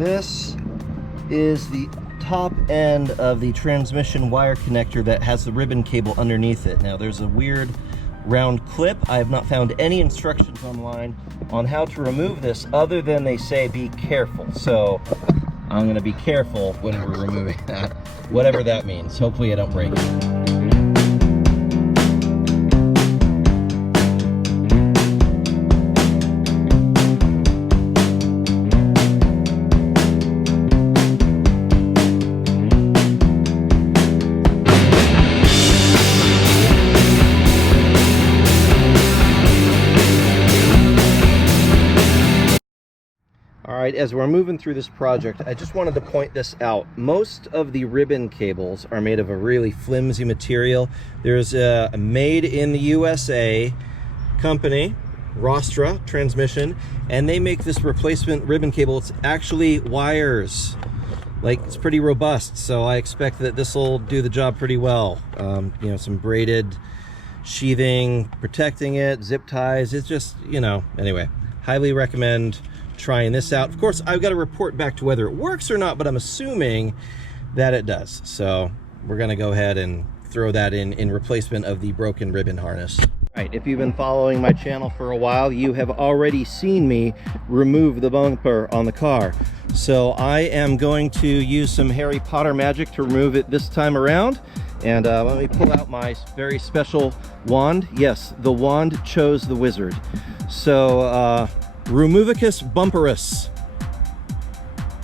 this is the top end of the transmission wire connector that has the ribbon cable underneath it. Now there's a weird round clip. I have not found any instructions online on how to remove this other than they say be careful. So I'm going to be careful when we're removing that, whatever that means. Hopefully I don't break it. Alright, as we're moving through this project, I just wanted to point this out. Most of the ribbon cables are made of a really flimsy material. There's a made in the USA company, Rostra Transmission, and they make this replacement ribbon cable. It's actually wires. Like, it's pretty robust, so I expect that this will do the job pretty well. You know, some braided sheathing, protecting it, zip ties. It's just, you know, anyway, highly recommend trying this out. Of course, I've got to report back to whether it works or not, but I'm assuming that it does. So we're going to go ahead and throw that in replacement of the broken ribbon harness. All right, if you've been following my channel for a while, you have already seen me remove the bumper on the car. So I am going to use some Harry Potter magic to remove it this time around. And let me pull out my very special wand. Yes, the wand chose the wizard. So Removicus bumperus.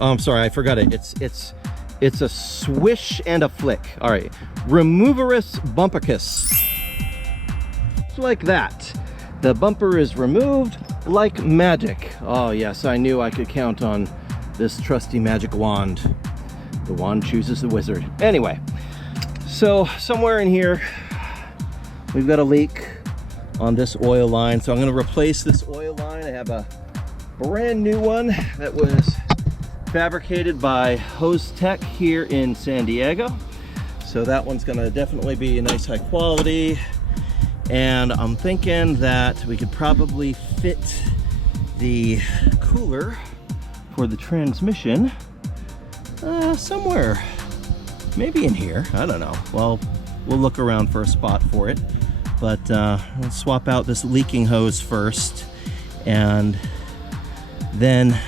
Oh, I'm sorry, I forgot it. It's a swish and a flick. All right, Removerus bumpercus. Like that. The bumper is removed like magic. Oh yes, I knew I could count on this trusty magic wand. The wand chooses the wizard. Anyway, so somewhere in here, we've got a leak on this oil line. So I'm going to replace this oil line. I have a brand new one that was fabricated by Hose Tech here in San Diego. So that one's going to definitely be a nice high quality. And I'm thinking that we could probably fit the cooler for the transmission somewhere, maybe in here. I don't know. Well, we'll look around for a spot for it. But let's swap out this leaking hose first, and then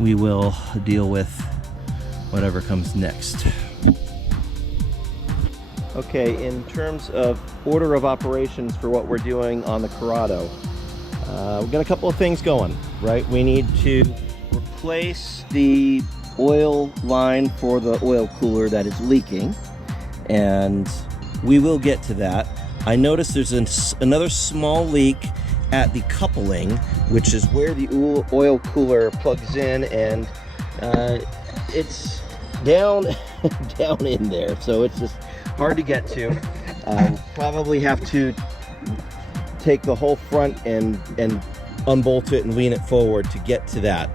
we will deal with whatever comes next. Okay, in terms of order of operations for what we're doing on the Corrado, we've got a couple of things going, right? We need to replace the oil line for the oil cooler that is leaking, and we will get to that. I noticed there's another small leak at the coupling, which is where the oil cooler plugs in, and it's down down in there, so it's just hard to get to. Probably have to take the whole front and unbolt it and lean it forward to get to that.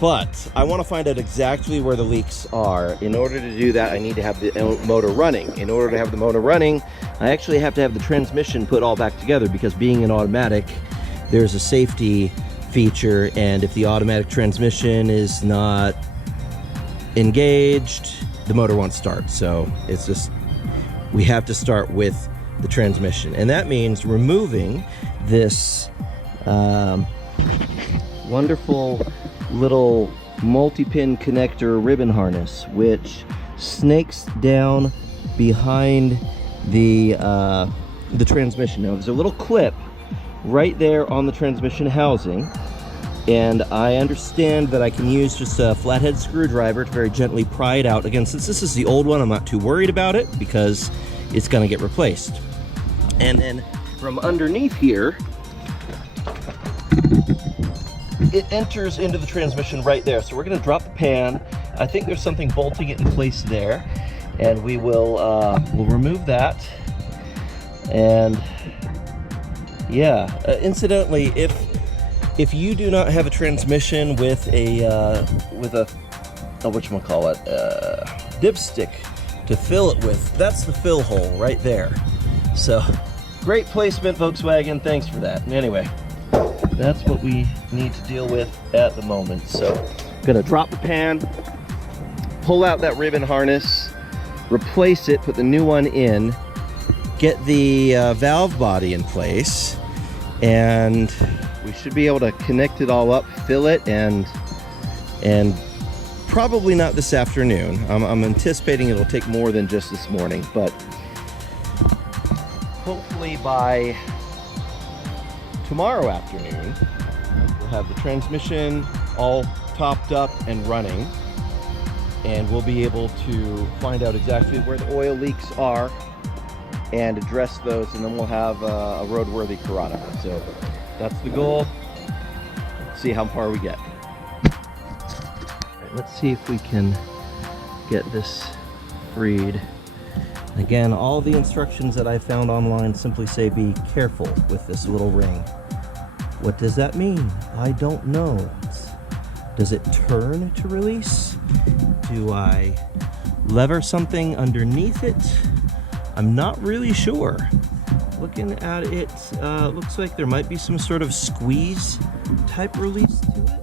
But I want to find out exactly where the leaks are. In order to do that, I need to have the motor running. In order to have the motor running, I actually have to have the transmission put all back together, because being an automatic, there's a safety feature, and if the automatic transmission is not engaged, the motor won't start. So it's just, we have to start with the transmission. And that means removing this wonderful little multi-pin connector ribbon harness, which snakes down behind the transmission. Now there's a little clip right there on the transmission housing, and I understand that I can use just a flathead screwdriver to very gently pry it out. Again, since this is the old one, I'm not too worried about it because it's going to get replaced. And then from underneath here, it enters into the transmission right there. So we're going to drop the pan. I think there's something bolting it in place there, and we will we'll remove that. And yeah, incidentally, if you do not have a transmission with a whatchamacallit, dipstick to fill it with, that's the fill hole right there. So great placement, Volkswagen, thanks for that. And anyway, that's what we need to deal with at the moment. So Gonna drop the pan, pull out that ribbon harness, replace it, put the new one in, get the valve body in place, and we should be able to connect it all up, fill it, and probably not this afternoon. I'm anticipating it'll take more than just this morning, but hopefully by tomorrow afternoon, we'll have the transmission all topped up and running, and we'll be able to find out exactly where the oil leaks are and address those, and then we'll have a roadworthy Corrado. So that's the goal. Let's see how far we get. Let's see if we can get this freed. Again, all the instructions that I found online simply say be careful with this little ring. What does that mean? I don't know. Does it turn to release? Do I lever something underneath it? I'm not really sure. Looking at it, looks like there might be some sort of squeeze type release to it.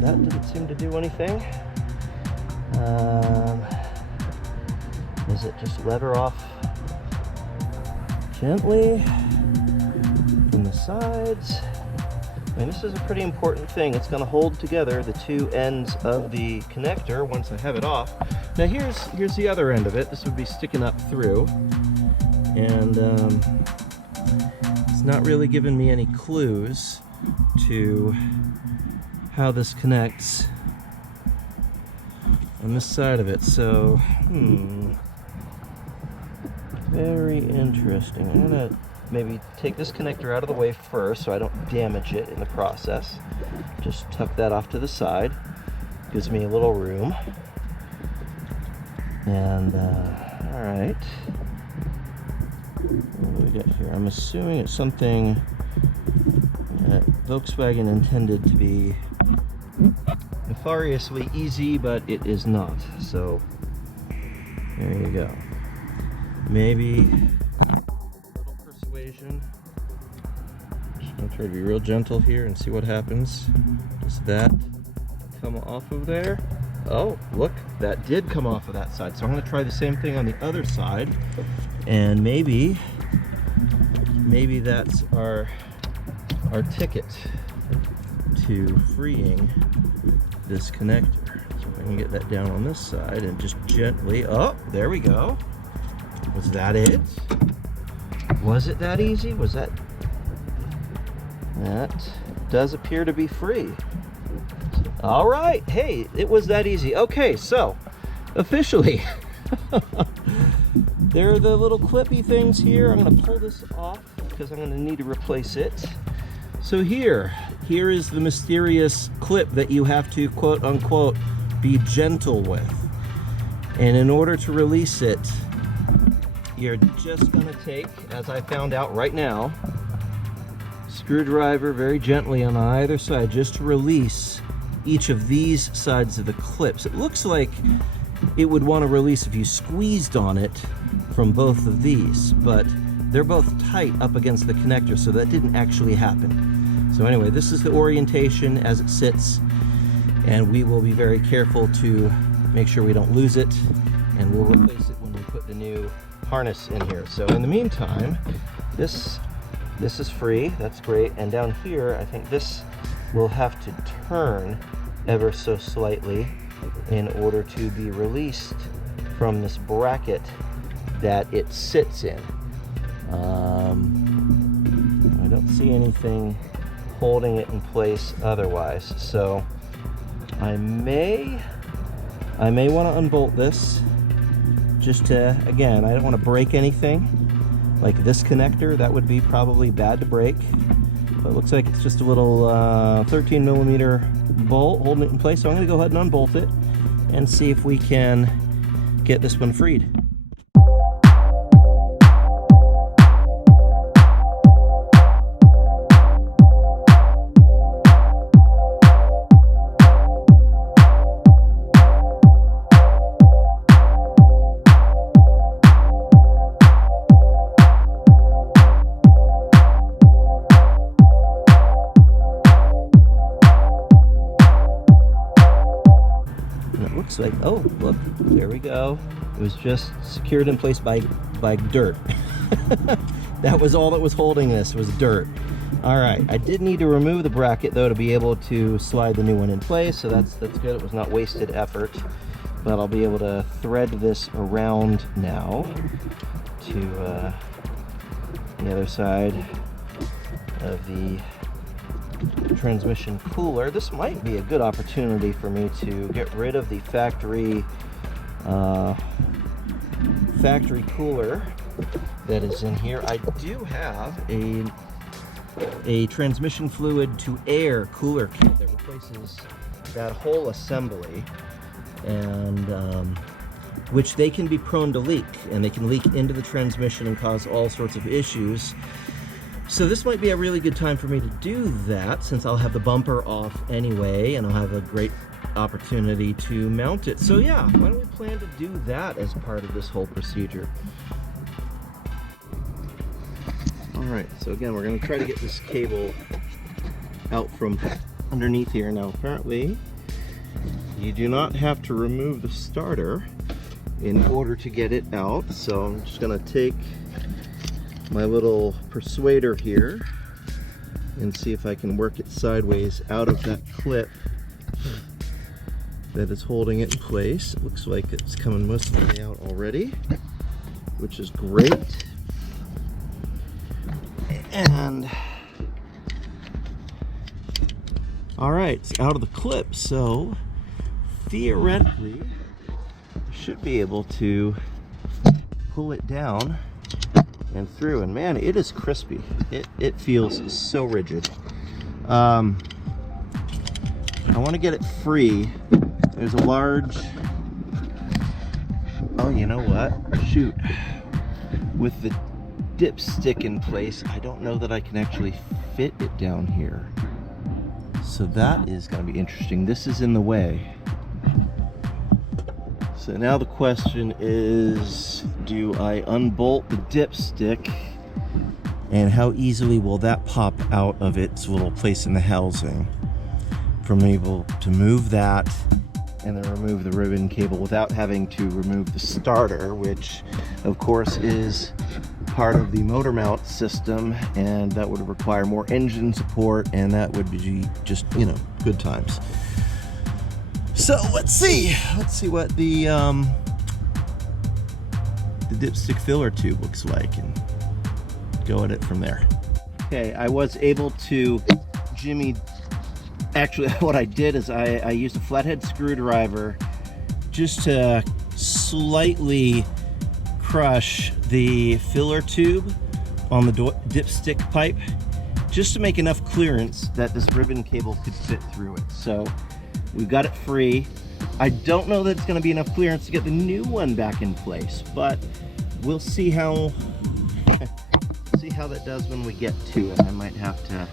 That didn't seem to do anything. Does it just lever off gently from the sides? I mean, this is a pretty important thing. It's going to hold together the two ends of the connector once I have it off. Now here's the other end of it. This would be sticking up through, and it's not really giving me any clues to how this connects on this side of it. So, very interesting. I'm gonna maybe take this connector out of the way first so I don't damage it in the process. Just tuck that off to the side. Gives me a little room. And, all right. What do we got here? I'm assuming it's something that Volkswagen intended to be nefariously easy, but it is not. So there you go. Maybe a little persuasion. Just gonna try to be real gentle here and see what happens. Does that come off of there? Oh, look, that did come off of that side. So I'm gonna try the same thing on the other side, and maybe that's our ticket to freeing this connector. So if I can get that down on this side and just gently, oh, there we go. Was that it? Was it that easy? Was that does appear to be free. All right, hey, it was that easy. Okay, so officially, there are the little clippy things here. I'm gonna pull this off because I'm gonna need to replace it. So here is the mysterious clip that you have to, quote unquote, be gentle with. And in order to release it, you're just gonna take, as I found out right now, screwdriver very gently on either side just to release each of these sides of the clips. It looks like it would want to release if you squeezed on it from both of these, but they're both tight up against the connector, so that didn't actually happen. So anyway, this is the orientation as it sits, and we will be very careful to make sure we don't lose it, and we'll replace it when we put the new harness in here. So in the meantime, this is free. That's great. And down here, I think this will have to turn ever so slightly in order to be released from this bracket that it sits in. I don't see anything holding it in place otherwise, so I may want to unbolt this just to, again, I don't want to break anything like this connector. That would be probably bad to break, but it looks like it's just a little 13 millimeter bolt holding it in place. So I'm going to go ahead and unbolt it and see if we can get this one freed. looks like, oh, look, there we go. It was just secured in place by dirt. That was all that was holding this, was dirt. All right, I did need to remove the bracket though to be able to slide the new one in place, so that's good. It was not wasted effort, but I'll be able to thread this around now to the other side of the transmission cooler. This might be a good opportunity for me to get rid of the factory cooler that is in here. I do have a transmission fluid to air cooler kit that replaces that whole assembly, and which they can be prone to leak, and they can leak into the transmission and cause all sorts of issues. So this might be a really good time for me to do that, since I'll have the bumper off anyway, and I'll have a great opportunity to mount it. So yeah, why don't we plan to do that as part of this whole procedure? Alright, so again, we're going to try to get this cable out from underneath here. Now apparently, you do not have to remove the starter in order to get it out, so I'm just going to take my little persuader here and see if I can work it sideways out of that clip that is holding it in place. It looks like it's coming most of the way out already, which is great. And all right, it's out of the clip, so theoretically I should be able to pull it down and through, and man, it is crispy. It feels so rigid. I want to get it free. There's a large, oh, you know what, shoot, with the dipstick in place, I don't know that I can actually fit it down here, so that is going to be interesting. This is in the way. So now the question is, do I unbolt the dipstick, and how easily will that pop out of its little place in the housing? From able to move that and then remove the ribbon cable without having to remove the starter, which of course is part of the motor mount system, and that would require more engine support, and that would be just, you know, good times. So let's see what the dipstick filler tube looks like, and go at it from there. Okay, I was able to jimmy. Actually, what I did is I used a flathead screwdriver just to slightly crush the filler tube on the dipstick pipe, just to make enough clearance that this ribbon cable could fit through it. So we've got it free. I don't know that it's going to be enough clearance to get the new one back in place, but we'll see how that does when we get to it. I might have to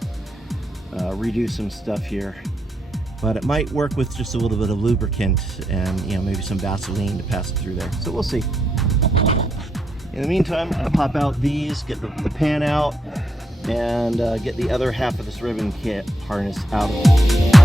redo some stuff here, but it might work with just a little bit of lubricant and, you know, maybe some Vaseline to pass it through there. So we'll see. In the meantime, I'll pop out these, get the pan out, and get the other half of this ribbon kit harness out of it.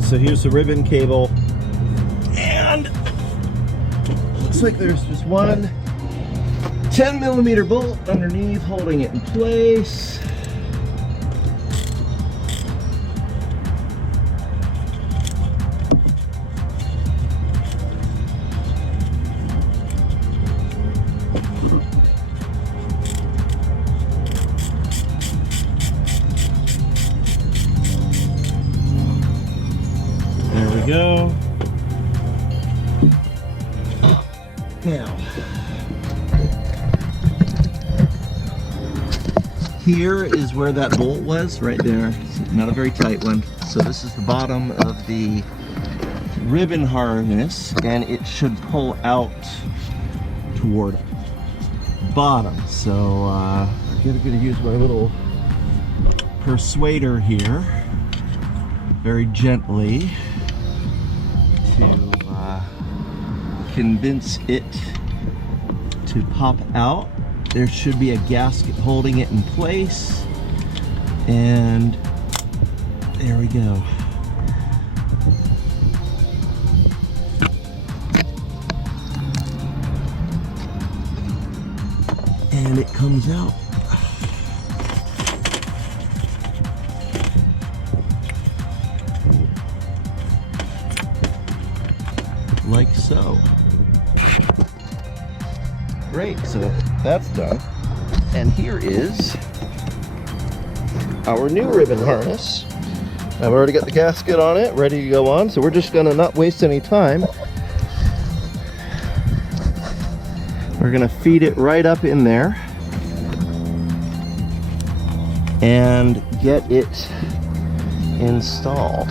So here's the ribbon cable, and looks like there's just one 10mm bolt underneath holding it in place. Go. Now, here is where that bolt was, right there. It's not a very tight one. So this is the bottom of the ribbon harness, and it should pull out toward bottom. So I'm gonna use my little persuader here very gently to convince it to pop out. There should be a gasket holding it in place, and there we go. And it comes out. Like so. Great, so that's done. And here is our new ribbon harness. I've already got the gasket on it, ready to go on, so we're just gonna not waste any time. We're gonna feed it right up in there and get it installed.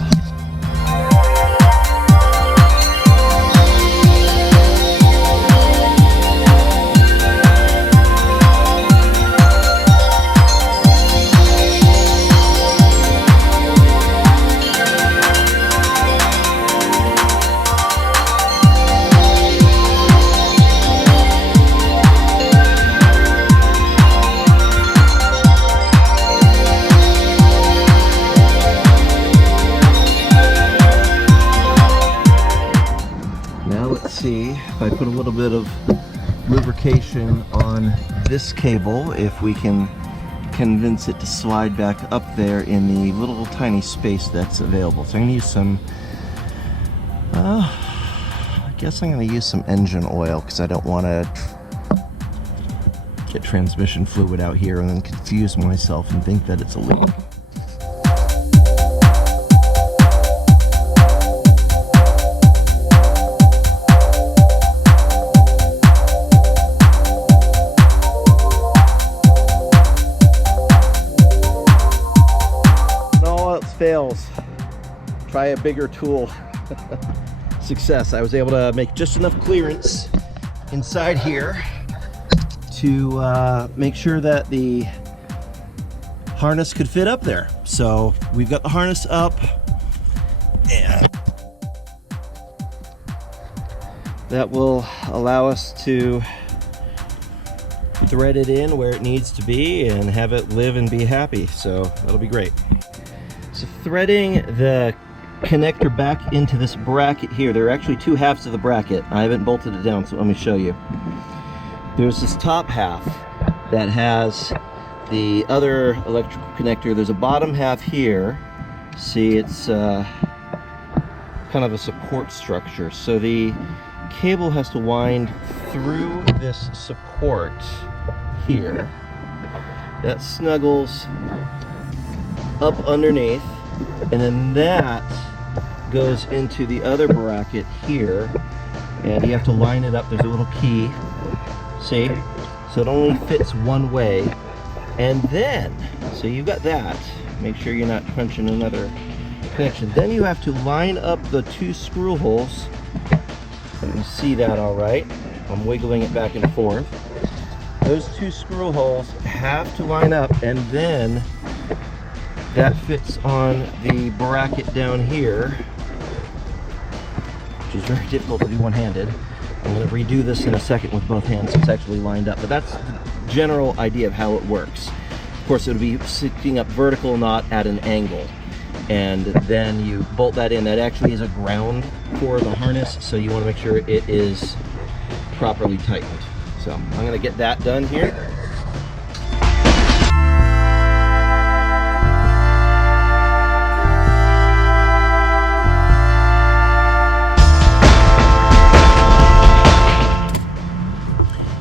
If I put a little bit of lubrication on this cable, if we can convince it to slide back up there in the little tiny space that's available. So I'm going to use some, I guess I'm going to use some engine oil because I don't want to get transmission fluid out here and then confuse myself and think that it's a leak. Fails, try a bigger tool. Success. I was able to make just enough clearance inside here to make sure that the harness could fit up there. So we've got the harness up, and that will allow us to thread it in where it needs to be and have it live and be happy. So that'll be great. So threading the connector back into this bracket here, there are actually two halves of the bracket. I haven't bolted it down, so let me show you. There's this top half that has the other electrical connector. There's a bottom half here. See, it's kind of a support structure. So the cable has to wind through this support here. That snuggles up underneath, and then that goes into the other bracket here, and you have to line it up. There's a little key, see, so it only fits one way. And then, so you've got that, make sure you're not crunching another connection. Then you have to line up the two screw holes. You can see that all right. I'm wiggling it back and forth. Those two screw holes have to line up, and then that fits on the bracket down here, which is very difficult to do one-handed. I'm going to redo this in a second with both hands so it's actually lined up, but that's the general idea of how it works. Of course, it would be sitting up vertical, not at an angle. And then you bolt that in. That actually is a ground for the harness, so you want to make sure it is properly tightened. So I'm going to get that done here.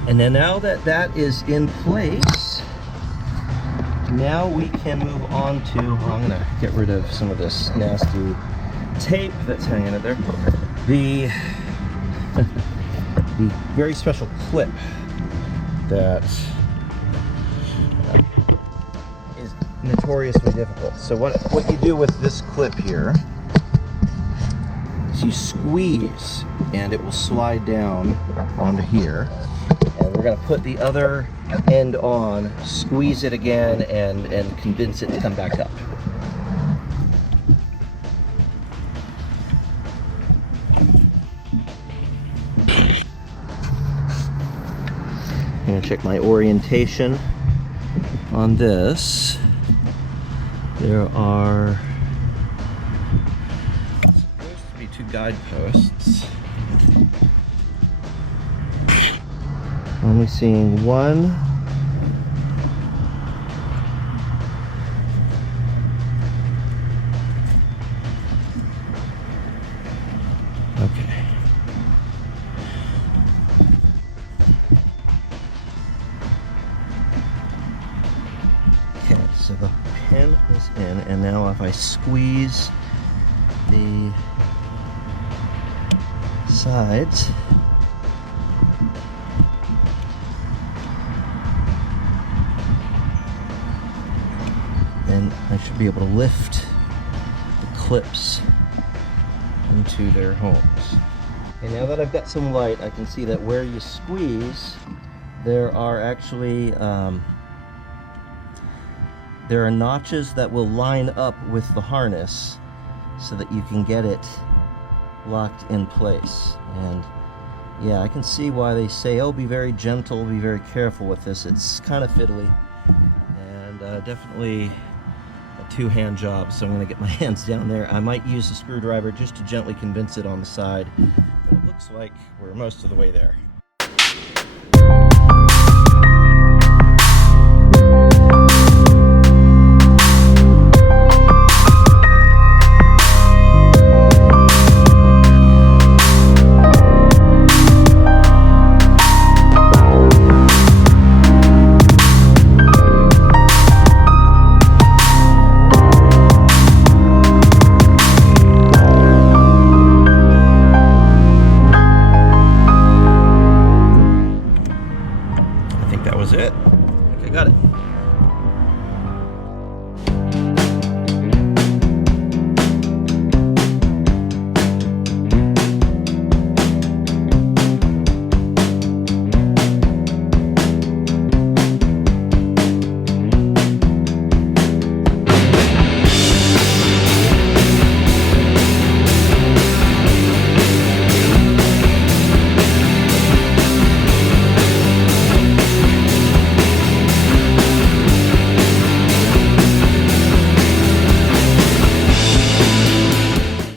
And then now that that is in place, now we can move on to, well, I'm gonna get rid of some of this nasty tape that's hanging in there. The very special clip that is notoriously difficult. So what you do with this clip here is you squeeze and it will slide down onto here. And we're gonna put the other end on, squeeze it again, and convince it to come back up. I'm gonna check my orientation on this. There are supposed to be 2 guideposts. Only seeing one. Okay. Okay, so the pin is in, and now if I squeeze the sides, then I should be able to lift the clips into their homes. And now that I've got some light, I can see that where you squeeze, there are actually there are notches that will line up with the harness so that you can get it locked in place. And yeah, I can see why they say, oh, be very gentle, be very careful with this. It's kind of fiddly, and definitely a 2-hand job, so I'm going to get my hands down there. I might use a screwdriver just to gently convince it on the side, but it looks like we're most of the way there.